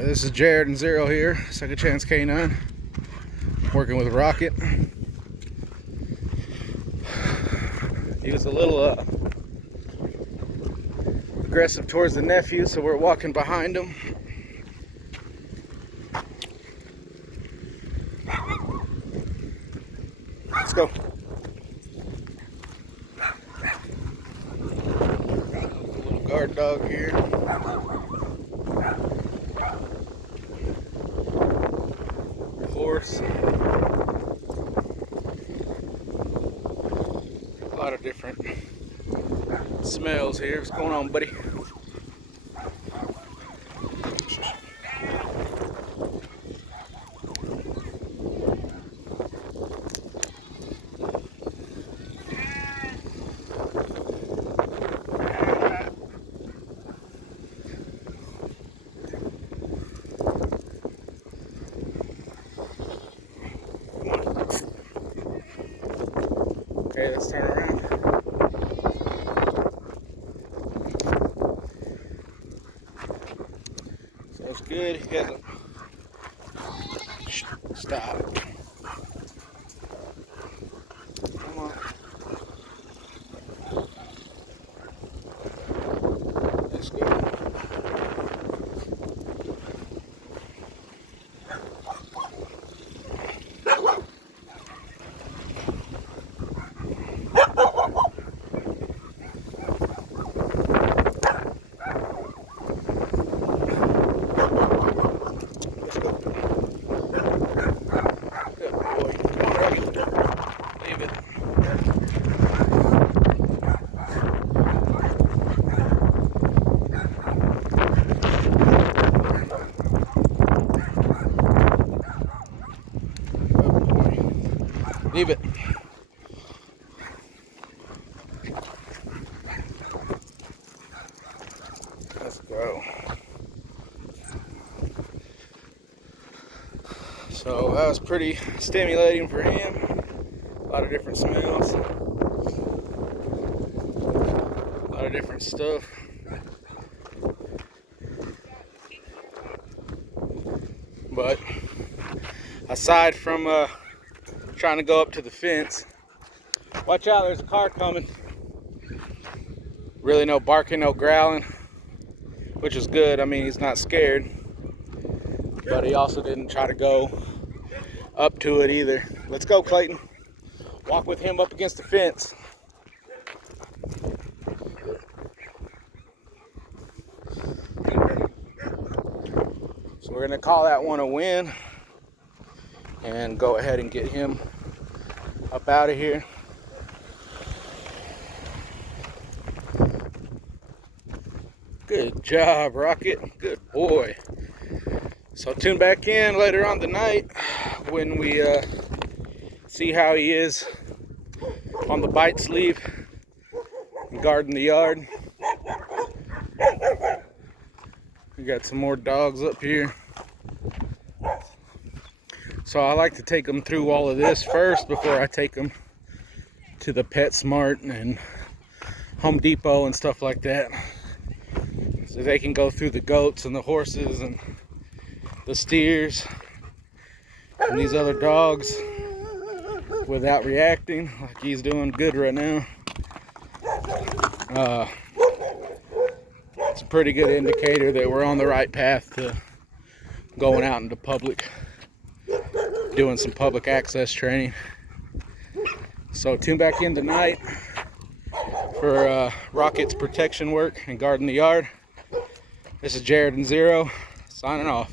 Alright, this is Jared and Zero here, Second Chance K9, working with Rocket. He was a little aggressive towards the nephew, so we're walking behind him. Let's go. Little guard dog here. Horse. A lot of different smells here. What's going on, buddy? Okay, let's turn around. So it's good. He hasn't stopped. Come on. Let's go. Leave it. Let's go. So that was pretty stimulating for him. A lot of different smells. A lot of different stuff. But aside from trying to go up to the fence, watch out, there's a car coming. Really no barking, no growling, which is good. I mean, he's not scared, but he also didn't try to go up to it either. Let's go, Clayton. Walk with him up against the fence. So we're gonna call that one a win and go ahead and get him up out of here. Good job, Rocket. Good boy. So tune back in later on tonight when we see how he is on the bite sleeve and guarding the yard. We got some more dogs up here. So I like to take them through all of this first before I take them to the PetSmart and Home Depot and stuff like that. So they can go through the goats and the horses and the steers and these other dogs without reacting like he's doing good right now. It's a pretty good indicator that we're on the right path to going out into public, doing some public access training. So tune back in tonight for Rocket's protection work and guarding the yard. This is Jared and Zero signing off.